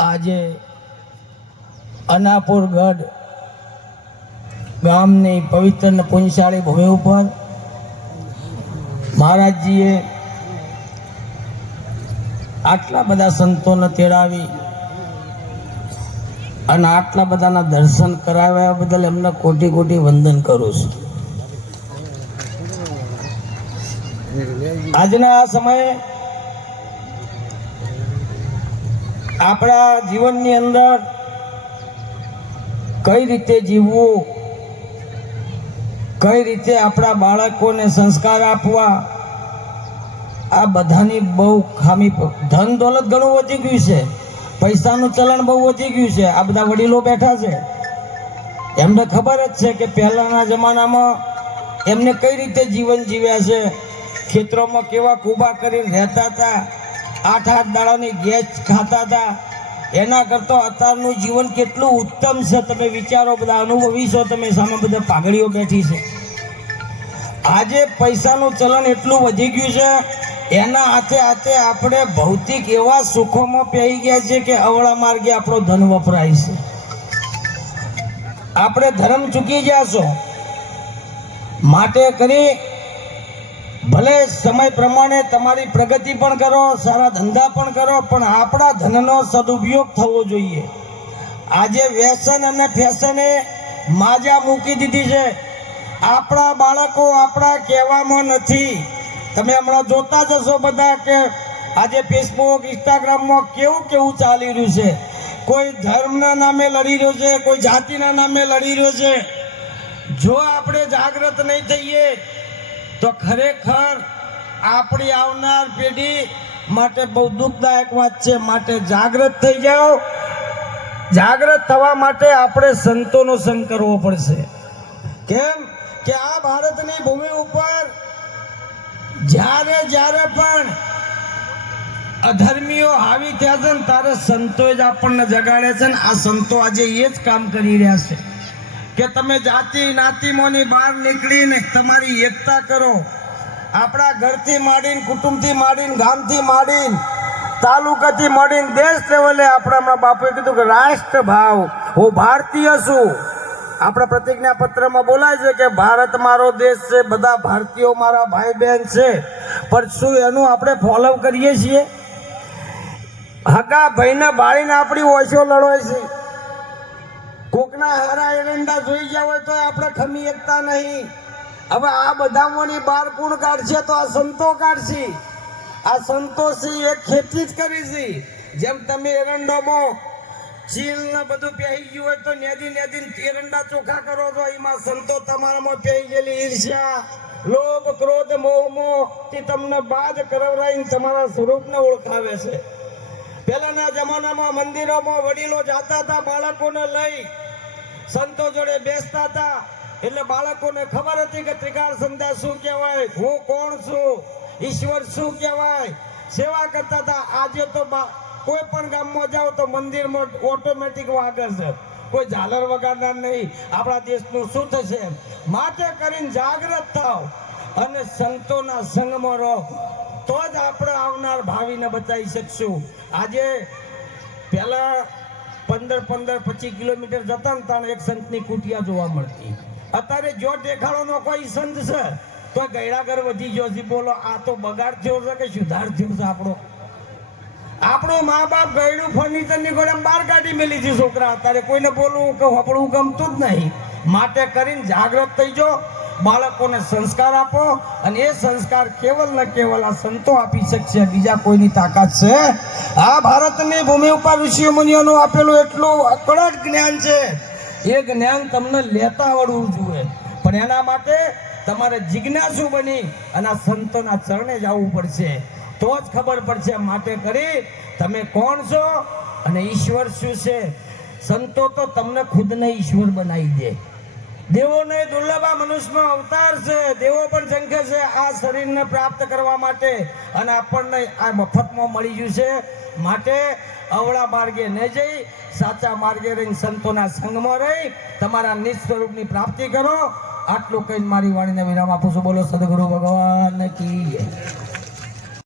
આજે અનાપુરગઢ ગામની પવિત્ર અને પુણ્યશાળી ભૂમિ ઉપર મહારાજજીએ આટલા બધા સંતોને તેડાવી અને આટલા બધાના દર્શન કરાવ્યા બદલ એમને કોટી કોટી વંદન કરું છું. આજના આ સમયે આપણા જીવનની અંદર કઈ રીતે જીવવું, કઈ રીતે આપણા બાળકોને સંસ્કાર આપવા, આ બધાની બહુ ખામી. ધન દોલત ઘણું વધી ગયું છે, પૈસાનું ચલણ બહુ વધી ગયું છે. આ બધા વડીલો બેઠા છે, એમને ખબર જ છે કે પહેલાના જમાનામાં એમને કઈ રીતે જીવન જીવ્યા છે. ખેતરોમાં કેવા કૂબા કરીને રહેતા હતા, 8-8 દાડાની ગેસ ખાતા હતા. એના કરતાં અત્યારનું જીવન કેટલું ઉત્તમ છે તમે વિચારો. બધા અનુભવી છો તમે, સામે બધા પાઘડીઓ બેઠી છે. આજે પૈસાનું ચલણ એટલું વધી ગયું છે, એના હાથે હાથે આપણે ભૌતિક એવા સુખોમાં પહેરી ગયા છે કે અવળા માર્ગે આપણો ધન વપરાય છે. આપણે ધર્મ ચૂકી ગયા છો. માટે કરી ભલે સમય પ્રમાણે તમારી પ્રગતિ પણ કરો, સારા ધંધા પણ કરો, પણ આપણા ધનનો સદુપયોગ થવો જોઈએ. આજે વ્યસન અને ફેશને માજા મૂકી દીધી છે. આપણા બાળકો આપણા કહેવામાં નથી. તમે હમણાં જોતા જશો બધા કે આજે ફેસબુક ઇન્સ્ટાગ્રામમાં કેવું કેવું ચાલી રહ્યું છે. કોઈ ધર્મના નામે લડી રહ્યો છે, કોઈ જાતિના નામે લડી રહ્યો છે. જો આપણે જાગૃત નહીં થઈએ તો ખરેખર આપણી આવનાર પેઢી માટે બહુ દુઃખદાયક વાત છે. માટે જાગૃત થઈ જાઓ. જાગૃત થવા માટે આપણે સંતોનો સંગ કરવો પડશે. કેમ કે આ ભારતની ભૂમિ ઉપર જ્યારે જ્યારે પણ અધર્મીઓ હાવી થયા છે ને ત્યારે સંતોએ જ આપણને જગાડે છે. ને આ સંતો આજે એ જ કામ કરી રહ્યા છે કે તમે જાતિ નાતિમોની બહાર નીકળીને તમારી એકતા કરો. આપણા ઘરથી માંડીને, કુટુંબથી માંડીને, ગામથી માંડીને, તાલુકાથી માંડીને દેશ લેવલે આપણા બાપુએ કીધું કે રાષ્ટ્ર ભાવ, હું ભારતીય છું. આપણા પ્રતિજ્ઞા પત્રમાં બોલાય છે કે ભારત મારો દેશ છે, બધા ભારતીયો મારા ભાઈ બહેન છે. પણ શું એનું આપણે ફોલો કરીએ છીએ? હગા ભાઈને બાળીને આપણી ઓછો લડોય છે. કોકના હારા એરંડા જોઈ ગયા હોય તો આપણે ખમી એકતા નહીં. હવે આ બધામાંની બહાર કોણ કાઢશે? તો આ સંતો કાઢશે. આ સંતોષી એક ખેતી જ કરી છે. જેમ તમે એરંડોમાં ચીલ ને બધું પહેરી ગયું હોય તો નેદી એરંડા ચોખ્ખા કરો છો, એમાં સંતો તમારામાં પહેરી ગયેલી ઈર્ષ્યા, લોભ, ક્રોધ, મોહ તે તમને બાદ કરવરાઈને તમારા સ્વરૂપને ઓળખાવે છે. પહેલાના જમાનામાં મંદિરોમાં વડીલો જાતા હતા, બાળકોને લઈ સંતો જોડે બેસતા હતા. એટલે બાળકોને ખબર હતી કે ત્રિકાળ સંધ્યા શું કહેવાય, હું કોણ છું, ઈશ્વર શું કહેવાય, સેવા કરતા હતા. આજે તો કોઈ પણ ગામમાં જાઓ તો મંદિરમાં ઓટોમેટિક વાગે છે, કોઈ ઝાલર વગાડનાર નહીં. આપણા દેશનું શું થશે? માટે કરીને જાગૃત થાવ અને સંતોના સંગમાં રહો, તો જ આપણે આવનાર ભાવિને બચાવી શકશું. આજે પહેલા 15-25 કિલોમીટર જતા ને ત્યાં એક સંતની કુટિયા જોવા મળતી. અત્યારે જો દેખાડોનો કોઈ સંત છે તો ગયડાગર વધી ગયો છે. બોલો, આ તો બગાડ થયો છે કે સુધાર થયો છે? આપણું મા બાપ ગયડું ફર્નિચરની ગોળે બહાર કાઢી મેલી છે છોકરા. અત્યારે કોઈને બોલવું કે હોપડવું ગમતું જ નહીં. માટે કરીને જાગૃત થઈ જાઓ, બાળકોને સંસ્કાર આપો. અને એ સંસ્કાર કેવલ ને કેવલ આ સંતો આપી શકશે, બીજા કોઈની તાકાત છે? આ ભારતની ભૂમિ ઉપર ઋષિ મુનિઓનું આપેલું એટલું અકળટ જ્ઞાન છે. એ જ્ઞાન તમને લેતા આવડવું જોઈએ. પણ એના માટે તમારે જિજ્ઞાસુ બની અને આ સંતોના ચરણે જવું પડશે, તો જ ખબર પડશે. માટે કરી તમે કોણ છો અને ઈશ્વર શું છે. સંતો તો તમને ખુદને ઈશ્વર બનાવી દે. દેવોને દુર્લભ મનુષ્યનો અવતાર છે. દેવો પણ ઝંખે છે આ શરીરને પ્રાપ્ત કરવા માટે, અને આપણને આ મફતમાં મળી ગયું છે. માટે અવળા માર્ગે ન જઈ સાચા માર્ગે રહીને સંતોના સંગમાં રહી તમારા નિજ સ્વરૂપની પ્રાપ્તિ કરો. આટલું કહીને મારી વાણીને વિરામ આપું છું. બોલો સદગુરુ ભગવાન કી જય.